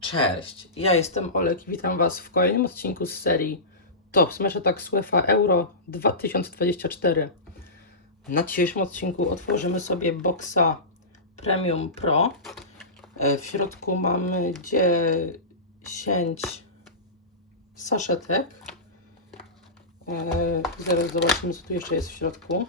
Cześć, ja jestem Olek i witam Was w kolejnym odcinku z serii Top Smash Attack UEFA Euro 2024. Na dzisiejszym odcinku otworzymy sobie boxa Premium Pro. E, W środku mamy 10 saszetek. E, Zaraz zobaczymy, co tu jeszcze jest w środku.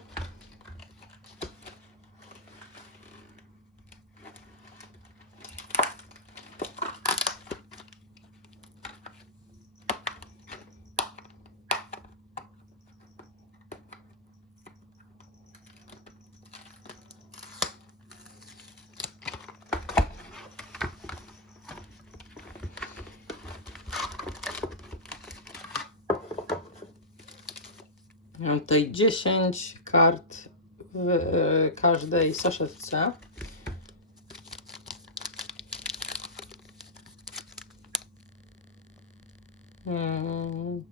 Mam tutaj 10 kart w e, każdej saszetce. Mm,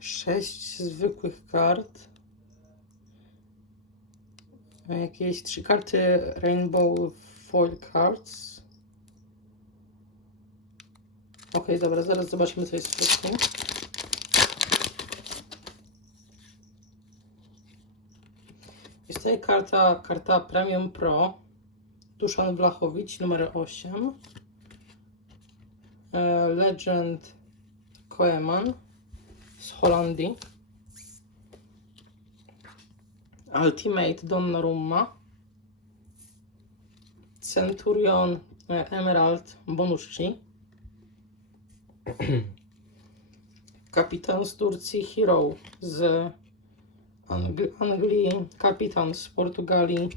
Sześć zwykłych kart. Jakieś trzy karty Rainbow Foil Cards. Ok, dobra, zaraz zobaczymy co jest w środku. Tutaj karta, karta Premium Pro. Duszan Blachowicz, numer 8. E, Legend Koeman z Holandii. Ultimate Donnarumma. Centurion e, Emerald Bonucci. Kapitan z Turcji Hero z Angli- Anglii, kapitan z Portugalii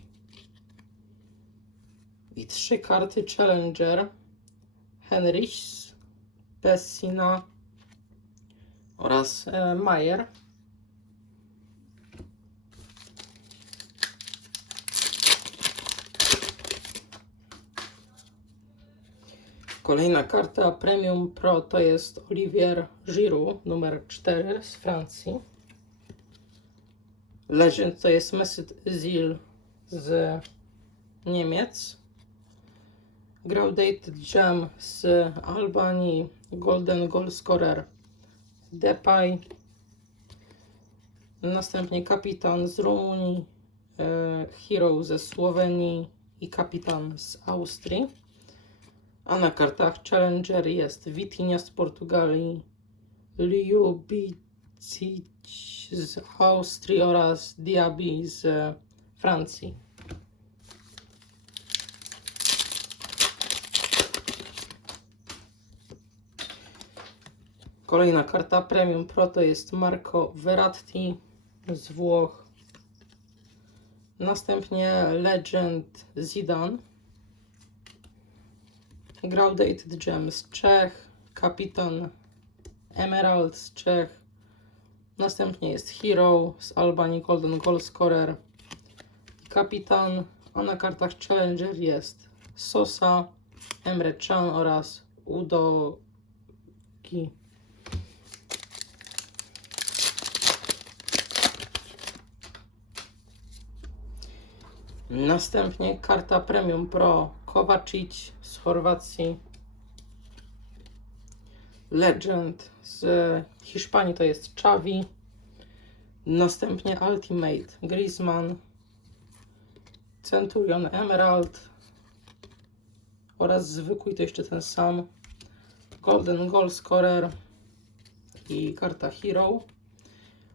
i trzy karty Challenger Henrichs, Pessina oraz e, Mayer. Kolejna karta Premium Pro to jest Olivier Giroud numer 4 z Francji. Legend to jest Mesut Özil z Niemiec. Grounded Jam z Albanii. Golden Goal Scorer Depay. Następnie kapitan z Rumunii. E, Hero ze Słowenii i kapitan z Austrii. A na kartach Challenger jest Vitinha z Portugalii, Liu Bicic z Austrii oraz Diaby z Francji. Kolejna karta Premium Pro to jest Marco Verratti z Włoch. Następnie Legend Zidane. Grounded Gem z Czech. Kapitan Emerald z Czech. Następnie jest Hero z Albanii Golden Goal Scorer. Kapitan, a na kartach Challenger jest Sosa, Emre Can oraz Udo Ki. Następnie karta Premium Pro Kovacic z Chorwacji. Legend z Hiszpanii to jest Xavi. Następnie Ultimate Griezmann, Centurion Emerald oraz zwykły to jeszcze ten sam Golden Goal Scorer i karta Hero.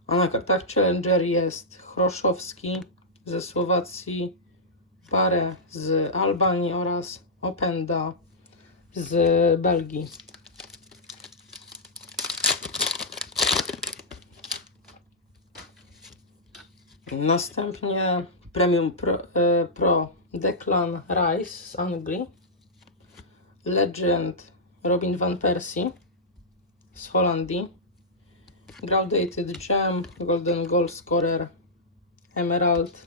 A na kartach Challenger jest Chroszowski ze Słowacji, Pare z Albanii oraz Openda z Belgii. Następnie Premium Pro, e, Pro Declan Rice z Anglii. Legend Robin Van Persie z Holandii. Grounded Gem, Golden Goal Scorer, Emerald.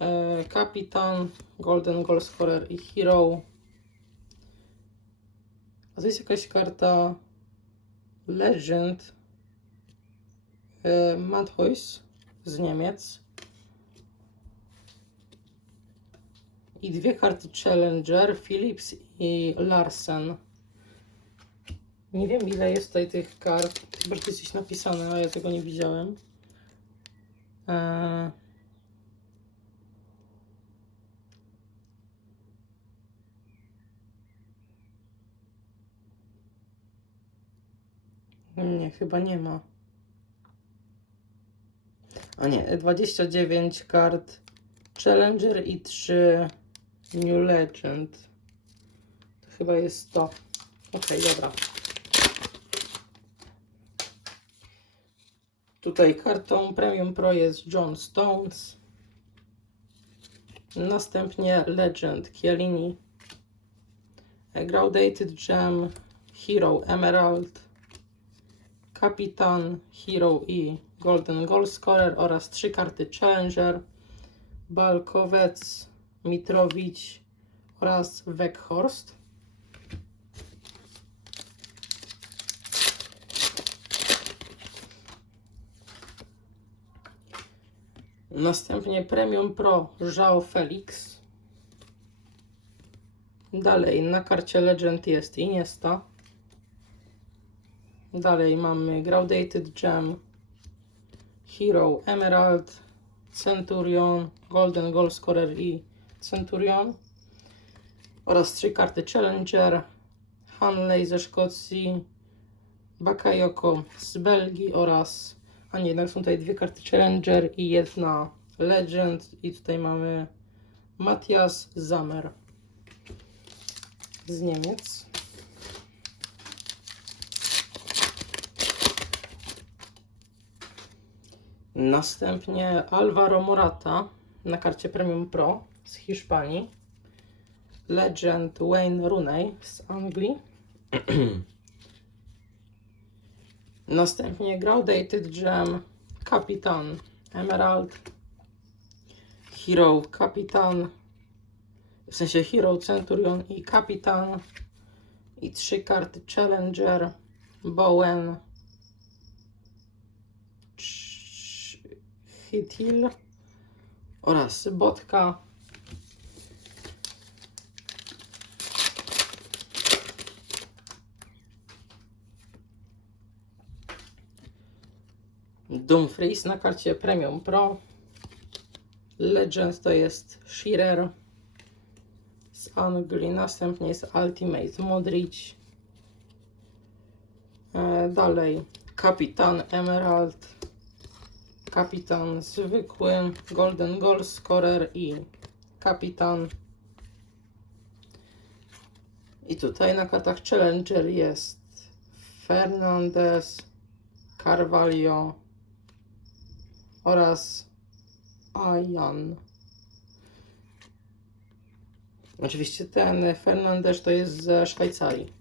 E, Kapitan, Golden Goal Scorer i Hero. A to jest jakaś karta Legend e, Matthäus z Niemiec. I dwie karty Challenger, Philips i Larsen. Nie wiem ile jest tutaj tych kart. Chyba, że gdzieś napisane, a ja tego nie widziałem. Eee... Nie, chyba nie ma. A nie, 29 kart Challenger i 3 New Legend. To chyba jest to. Okej, dobra. Tutaj kartą Premium Pro jest John Stones. Następnie Legend Chiellini. Grounded Gem Hero Emerald. Kapitan, Hero i Golden Goal Scorer oraz trzy karty Challenger, Balkowec, Mitrowicz oraz Weghorst. Następnie Premium Pro João Felix. Dalej na karcie Legend jest Iniesta. Dalej mamy Graduated Gem, Hero, Emerald, Centurion, Golden Goal Scorer i Centurion oraz trzy karty Challenger, Hanley ze Szkocji, Bakayoko z Belgii oraz, a nie, jednak są tutaj dwie karty Challenger i jedna Legend i tutaj mamy Matthias Zamer z Niemiec. Następnie Alvaro Morata na karcie Premium Pro z Hiszpanii. Legend Wayne Rooney z Anglii. Następnie Graduated Gem Kapitan Emerald. Hero Kapitan. W sensie Hero Centurion i Kapitan. I trzy karty Challenger. Bowen. Hitil oraz Botka. Dumfries na karcie Premium Pro. Legend to jest Shearer z Anglii. Następnie jest Ultimate Modric. E, Dalej Kapitan Emerald kapitan zwykły, golden goal scorer i kapitan. I tutaj na kartach Challenger jest Fernandez, Carvalho oraz Ayan. Oczywiście ten Fernandez to jest ze Szwajcarii.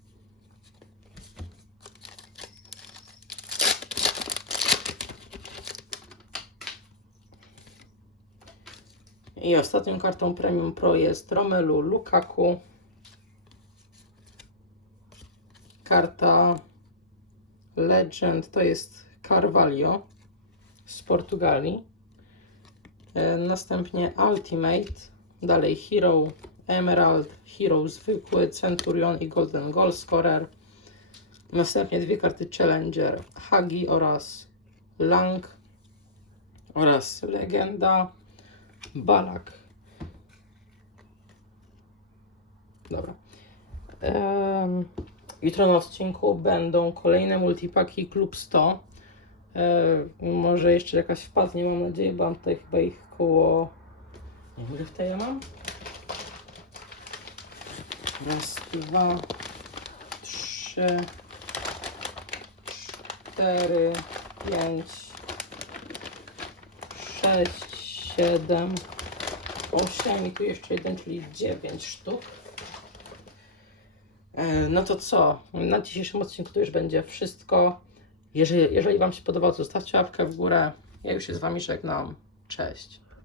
I ostatnią kartą Premium Pro jest Romelu Lukaku. Karta Legend to jest Carvalho z Portugalii. E, następnie Ultimate, dalej Hero, Emerald, Hero zwykły, Centurion i Golden Goal Scorer. Następnie dwie karty Challenger, Hagi oraz Lang oraz Legenda. Balak. Dobra. Um, jutro na odcinku będą kolejne multipaki Klub 100. Um, może jeszcze jakaś wpadnie, mam nadzieję, bo mam tutaj chyba ich koło... Nie wiem, ile w tej ja mam? Raz, dwa, trzy, cztery, pięć, sześć, 7, 8 i tu jeszcze jeden, czyli 9 sztuk. E, No to co? Na dzisiejszym odcinku to już będzie wszystko. Jeżeli, jeżeli Wam się podobało, zostawcie łapkę w górę. Ja już się z Wami żegnam. Cześć.